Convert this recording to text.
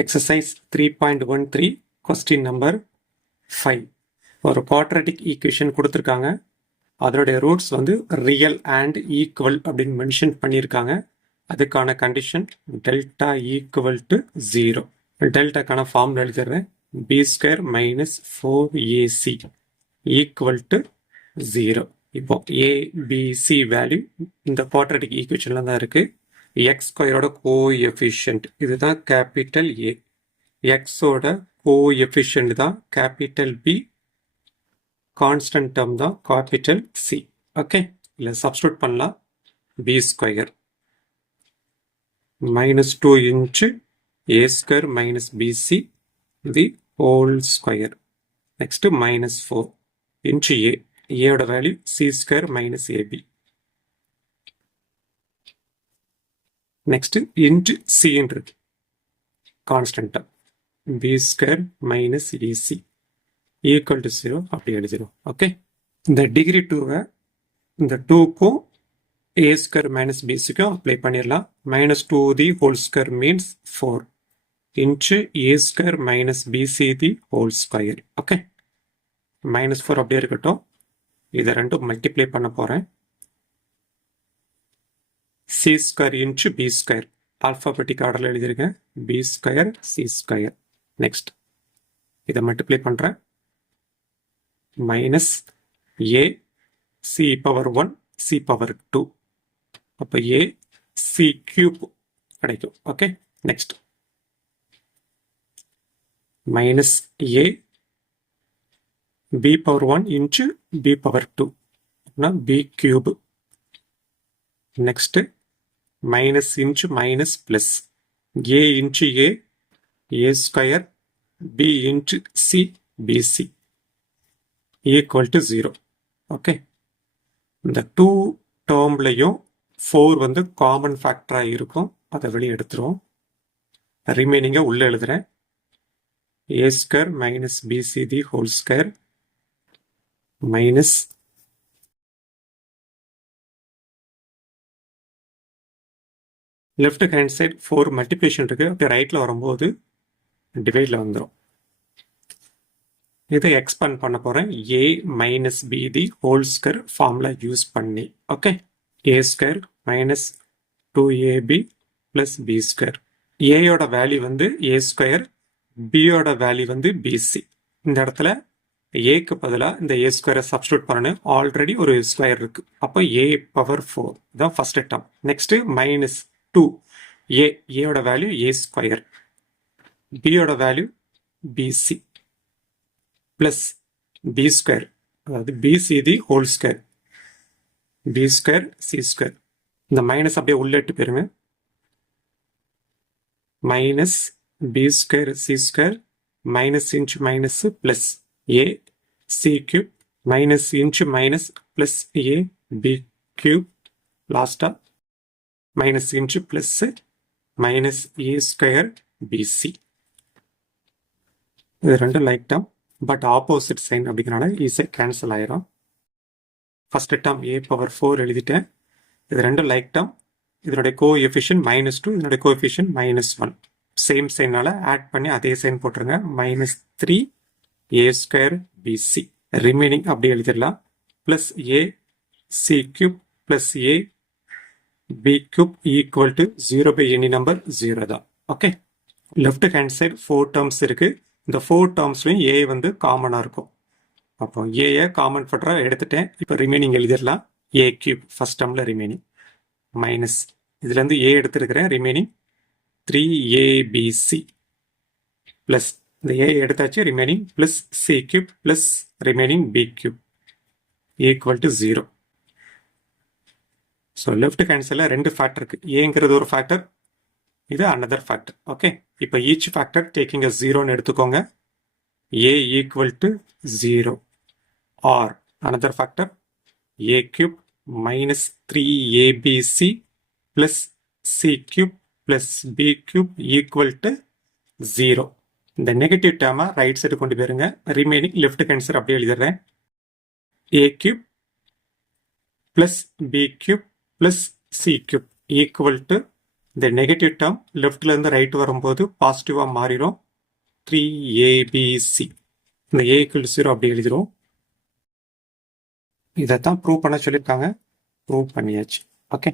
Exercise 3.13 question number 5. ஒரு quadratic equation கொடுத்திருக்காங்க. அதனுடைய ரூட்ஸ் வந்து ரியல் அண்ட் ஈக்குவல் அப்படின்னு மென்ஷன் பண்ணியிருக்காங்க. அதுக்கான கண்டிஷன் டெல்டா ஈக்குவல் டு 0. டெல்டாக்கான ஃபார்முலா எழுதிடுறேன். B square minus 4ac equal to 0. இப்போ ஏபிசி வேல்யூ இந்த குவாட்ரட்டிக் ஈக்குவேஷன்ல தான் இருக்கு. எக்ஸ் ஸ்கொயரோட கோஎஃபிஷியன்ட் இதுதான் கேபிட்டல் ஏ, எக்ஸோட கோஎஃபிஷியன்ட் தான் கேபிட்டல் பி, கான்ஸ்டன்ட் டேர்ம் தான் கேபிட்டல் சி. ஓகே, இல்லை சப்ஸ்டியூட் பண்ணலாம். B square minus 2 into A square minus BC the whole square. Next minus 4 into A, ஏயோட வேல்யூ C square minus AB. Next into சின்னு இருக்கு கான்ஸ்டன்டா, பி ஸ்கொயர் மைனஸ் இசி equal to 0 அப்படி எழுதிடும். ஓகே, இந்த டிகிரி 2வை இந்த 2க்கும் ஏ ஸ்கொயர் மைனஸ் பிசிக்கும் அப்ளை பண்ணிடலாம். Minus 2 the whole square means 4 into A square minus BC the whole square. Okay, minus 4 அப்படியே இருக்கட்டும். இதை ரெண்டும் மல்டிப்ளை பண்ண போகிறேன். C square into B square alphabetical order எழுதியிருக்கேன். B square C square. Next இதை மல்டிப்ளை பண்ணுறேன். Minus A C power 1 C power 2, அப்போ ஏ சி கியூப் கிடைக்கும். Okay, next minus A B power 1 into B power 2 அப்படின்னா B cube. Next minus into minus plus A into A square b inch c bc equal to 0. Okay, இந்த 2 டேர்ம்லையும் 4 வந்து common ஃபேக்டராக இருக்கும், அதை வெளியே எடுத்துருவோம். ரிமைனிங்கை உள்ளே எழுதுறேன். A square minus BC the whole square minus left hand side 4 multiplication இருக்கு, அப்படியே ரைட்ல வரும்போது டிவைட்ல வந்துடும். இதை எக்ஸ்பேண்ட் பண்ண போறேன். A minus B the whole square formula use பண்ணி. Okay, A square minus 2ab plus B square. ஏயோட வேல்யூ வந்து ஏ ஸ்கொயர், பியோட வேல்யூ வந்து பிசி. இந்த இடத்துல ஏக்கு பதிலாக இந்த ஏ ஸ்கொயரை சப்ஸ்டியூட் பண்ணணும். ஆல்ரெடி ஒரு ஸ்கொயர் இருக்கு, அப்போ ஏ பவர் 4 தான் ஃபர்ஸ்ட் டேர்ம். நெக்ஸ்ட் மைனஸ் 2 ஏயோட வேல்யூ ஏ ஸ்கொயர், பியோட வேல்யூ பிசி பிளஸ் பி ஸ்கொயர், அதாவது BC the whole square, B square C square. இந்த மைனஸ் அப்படியே உள்ளிட்டு போயிருங்க. Minus B square C square minus into minus plus A C cube minus into minus plus A B cube. லாஸ்டா minus into plus minus A square BC. இது ரெண்டும் like term, but opposite sign அப்படிங்கிறனால ஈஸியாக cancel ஆயிரும். First term ஏ power 4 எழுதிட்டேன். இது ரெண்டும் like term. இதனுடைய கோஎஃபிஷியன்ட் மைனஸ் 2, இதனுடைய கோஎஃபிஷியன்ட் மைனஸ் 1. சேம் சைனால ஆட் பண்ணி அதே சைன் போட்டுருங்க. Minus 3 a square bc. Remaining அப்படி எழுதிடலாம். Plus A C cube plus A B cube equal to 0 by any number 0 தான். Okay, left hand side 4 terms இருக்கு. இந்த 4 டேர்ம்ஸ்லையும் ஏ வந்து காமனாக இருக்கும். அப்போ ஏயை காமன் ஃபேக்டராக எடுத்துட்டேன். இப்போ ரிமைனிங் எழுதிடலாம். ஏ கியூப் ஃபர்ஸ்ட் டேர்மில் ரிமைனிங் மைனஸ் இதுலேருந்து ஏ எடுத்துருக்கிறேன். ரிமைனிங் 3abc பிளஸ் இந்த ஏ எடுத்தாச்சு. Remaining plus C cube plus remaining B cube equal to 0. So left hand சைடில் 2 ஃபேக்டர் இருக்கு. ஏங்கிறது ஒரு ஃபேக்டர், இது அனதர் ஃபேக்டர். ஓகே, இப்போ ஈச் ஃபேக்டர் டேக்கிங் அ 0ன்னு எடுத்துக்கோங்க. A equal to 0 or another factor A cube minus 3abc plus C cube plus B cube equal to 0. இந்த negative டேர்மை ரைட் சைடு கொண்டு போயிருங்க. ரிமைனிங் லெஃப்ட் ஹேண்ட் சைடு அப்படியே எழுதிடுறேன். A cube plus B cube plus C cube equal to இந்த negative term லெஃப்ட்லேருந்து right வரும்போது பாசிட்டிவாக மாறிடும். 3ABC இந்த A = 0 அப்படி எழுதிரும். இதைத்தான் ப்ரூவ் பண்ண சொல்லியிருக்காங்க. ப்ரூவ் பண்ணியாச்சு. ஓகே.